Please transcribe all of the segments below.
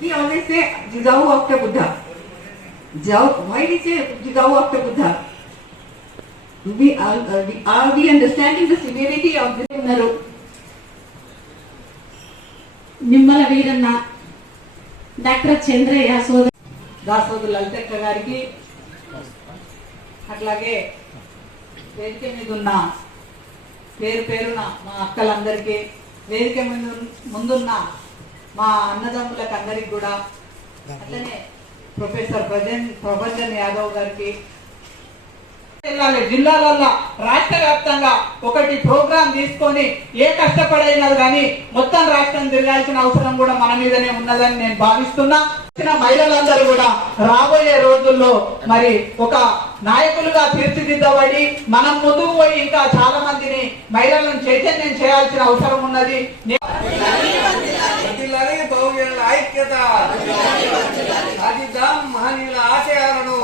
He always say, Jizau after Buddha. Jizau, why did he say Jizau after Buddha? We are, uh, we, are we understanding the severity of this? ఉన్నారు Nimmala Veeranna doctor Chandraiah సోదరు దాసోదు లలితక్క గారికి అట్లాగే వేదిక మీద ఉన్న పేరు పేరున మా అక్కలందరికీ వేదిక మీద ముందున్న మా అన్నదమ్ములకు అందరికి కూడా అట్లనే ప్రొఫెసర్ ప్రజన్ ప్రభంజన్ యాదవ్ గారికి వెళ్ళాలి జిల్లాలల్లో రాష్ట్ర వ్యాప్తంగా ఒకటి ప్రోగ్రాం తీసుకొని ఏ కష్టపడైనా కానీ మొత్తం రాష్ట్రం తిరగాల్సిన అవసరం కూడా మన మీదనే ఉన్నదని నేను భావిస్తున్నా. మహిళలందరూ కూడా రాబోయే రోజుల్లో మరి ఒక నాయకులుగా తీర్చిదిద్దబడి మనం ముందుకు పోయి ఇంకా చాలా మందిని మహిళలను చైతన్యం చేయాల్సిన అవసరం ఉన్నది. ఐక్యత. సాధిద్దాం మహనీయుల ఆశయాలను.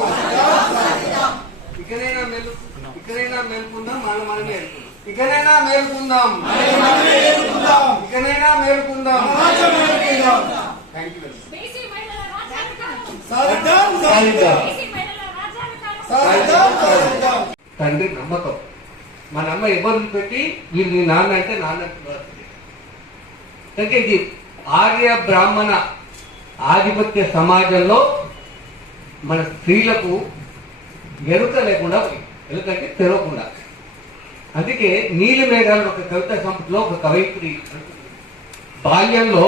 ఇకనైనా మేలు ఇకనైనా మేల్కుందాం మనం మనమే ఇకనైనా మేల్కుందాం. ఇకనైనా మేల్కుందాం. థ్యాంక్ యూ తండ్రి నమ్మకం. మన అమ్మ ఎవరిని పెట్టి వీళ్ళు నాన్న అంటే నాన్న అంటే ఇది ఆర్య బ్రాహ్మణ ఆధిపత్య సమాజంలో మన స్త్రీలకు ఎరుక లేకుండా ఎందుకంటే ఎరుకంటే తెరవకుండా. అందుకే నీలి మేఘాలు ఒక కవిత సంపుటిలో ఒక కవయిత్రి బాల్యంలో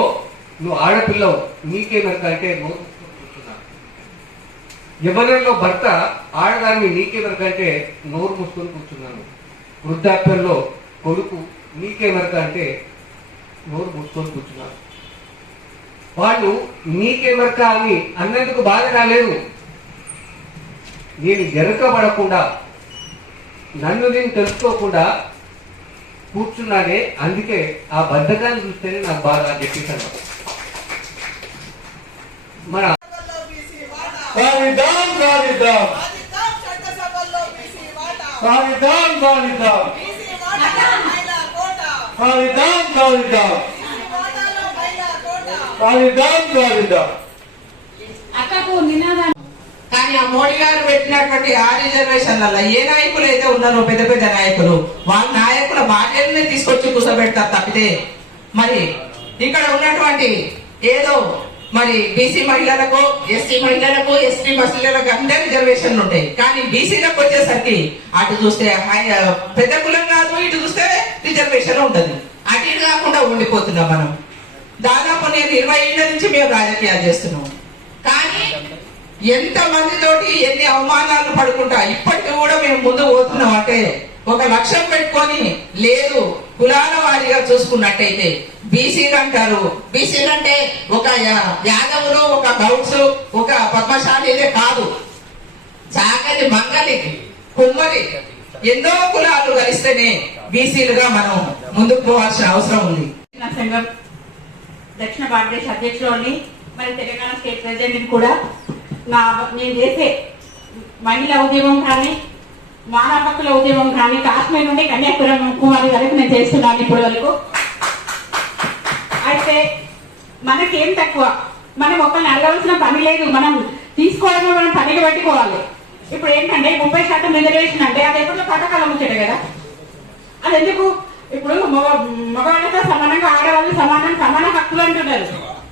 నువ్వు ఆడపిల్లవు నీకే మెరక అంటే నోరు భర్త ఆడదాన్ని నీకే వరకు అంటే నోరు మూసుకొని కూర్చున్నాను. వృద్ధాప్యంలో కొడుకు నీకే వరకు అంటే నోరు మూసుకొని కూర్చున్నాను. వాళ్ళు నీకే వరక అని అన్నందుకు బాధ రాలేదు. నేను ఎరకబడకుండా నన్ను నేను తెలుసుకోకుండా కూర్చున్నానే అందుకే ఆ బద్ధకాన్ని చూస్తేనే నాకు బాధ అని చెప్పేశాను మన సాధిద్దాం సాధిద్దాం సాధిద్దాం సాధిద్దాం సాధిద్దాం సాధిద్దాం సాధిద్దాం సాధిద్దాం అక్కకు కానీ ఆ మోడీ గారు పెట్టినటువంటి ఆ రిజర్వేషన్లలో ఏ నాయకులు అయితే ఉన్నారో పెద్ద పెద్ద నాయకులు వాళ్ళ నాయకుల భార్యలనే తీసుకొచ్చి కూర్చోబెడతారు తప్పితే మరి ఇక్కడ ఉన్నటువంటి ఏదో మరి బీసీ మహిళలకు ఎస్సీ మహిళలకు ఎస్టీ మహిళలకు అందరి రిజర్వేషన్లు ఉంటాయి. కానీ బీసీలకు వచ్చేసరికి అటు చూస్తే పెద్ద కులం కాదు ఇటు చూస్తే రిజర్వేషన్ ఉండదు అటు ఇటు కాకుండా ఉండిపోతున్నాం మనం. దాదాపు నేను ఇరవై ఏళ్ళ నుంచి మేము రాజకీయాలు చేస్తున్నాం. కానీ ఎంత మందితోటి ఎన్ని అవమానాలు పడుకుంటా ఇప్పటికి కూడా మేము ముందు పోతున్నాం అంటే ఒక లక్ష్యం పెట్టుకొని లేదు కులాల వారిగా చూసుకున్నట్టయితే బీసీలు అంటారు. బీసీలు అంటే ఒక యా- యాదవులు ఒక గౌడ్స్ ఒక పద్మశాలీలే కాదు. చాకలి మంగలి కుమ్మలి ఎన్నో కులాలు కలిస్తేనే బీసీలుగా మనం ముందుకు పోవాల్సిన అవసరం ఉంది. నా సంఘం దక్షిణ భారతదేశ అధ్యక్షుడిని మరి తెలంగాణ స్టేట్ ప్రెసిడెంట్ కూడా నా నేను చేసే మహిళా ఉద్యమం కానీ మానవ హక్కుల ఉద్యమం కానీ కాశ్మీర్ నుండి కన్యాకుమారి వరకు నేను చేస్తున్నాను ఇప్పటి వరకు. అయితే మనకేం తక్కువ? మనం ఒక అడగవలసిన పని లేదు. మనం తీసుకోవడమే మనం పనికి పెట్టుకోవాలి. ఇప్పుడు ఏంటంటే ముప్పై శాతం రిజర్వేషన్ అంటే అది ఎప్పుడో పథకాలు ముచ్చట కదా. అది ఎందుకు ఇప్పుడు మగ మగవాళ్ళతో సమానంగా ఆడవాళ్ళు సమానం సమాన హక్కులు అంటున్నారు.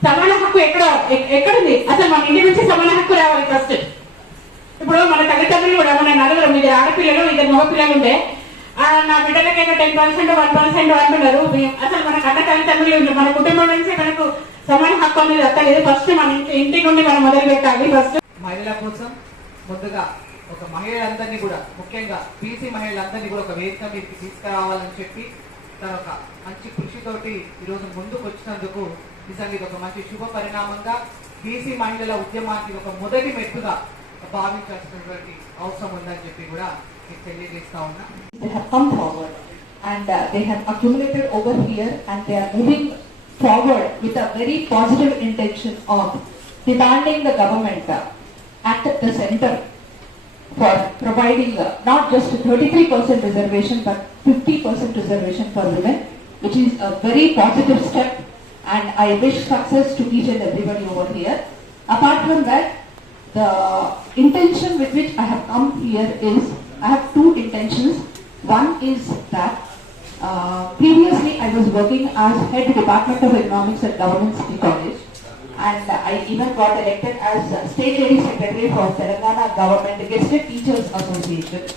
సమాన హక్కు ఎక్కడ ఎక్కడుంది? అసలు మన ఇంటి నుంచి సమాన హక్కు రావాలి ఫస్ట్ ఇప్పుడు మన తల్లిదండ్రులు కూడా మన నలుగురు మీద ఆడపిల్లలు ఇద్దరు మగపిల్లలు ఉంటే నా బిడ్డలకైనా టెన్ పర్సెంట్ వన్ పర్సెంట్ అంటున్నారు. అసలు మన కన్న తల్లిదండ్రులు మన కుటుంబం నుంచి మనకు సమాన హక్కు అనేది అత్తలేదు ఫస్ట్ మన ఇంటి ఇంటి నుండి మనం మొదలు పెట్టాలి ఫస్ట్ మహిళల కోసం ముందుగా ఒక మహిళలందరినీ కూడా ముఖ్యంగా బీసీ మహిళలందరినీ కూడా ఒక వేదిక మీదకి తీసుకురావాలని చెప్పి సార్ ఒక మంచి కృషితోటి ఈరోజు ముందుకు వచ్చినందుకు నిజంగా ఒక మంచి శుభ పరిణామంగా బీసీ మహిళల ఉద్యమానికి ఒక మొదటి మెట్టుగా భావించాల్సినటువంటి అవసరం ఉందని చెప్పి కూడా నేను తెలియజేస్తా ఉన్నా. And they accumulated over here and they are moving forward with a very positive intention of demanding government act centre for not just thirty percent reservation but 50% reservation for women which is a very positive step and I wish success to each and everybody over here. Apart from that, the intention with which I have come here is, I have two intentions. One is that uh, previously I was working as head department of economics at Government City College and I even got elected as state lady secretary for Telangana Government Guested Teachers Association.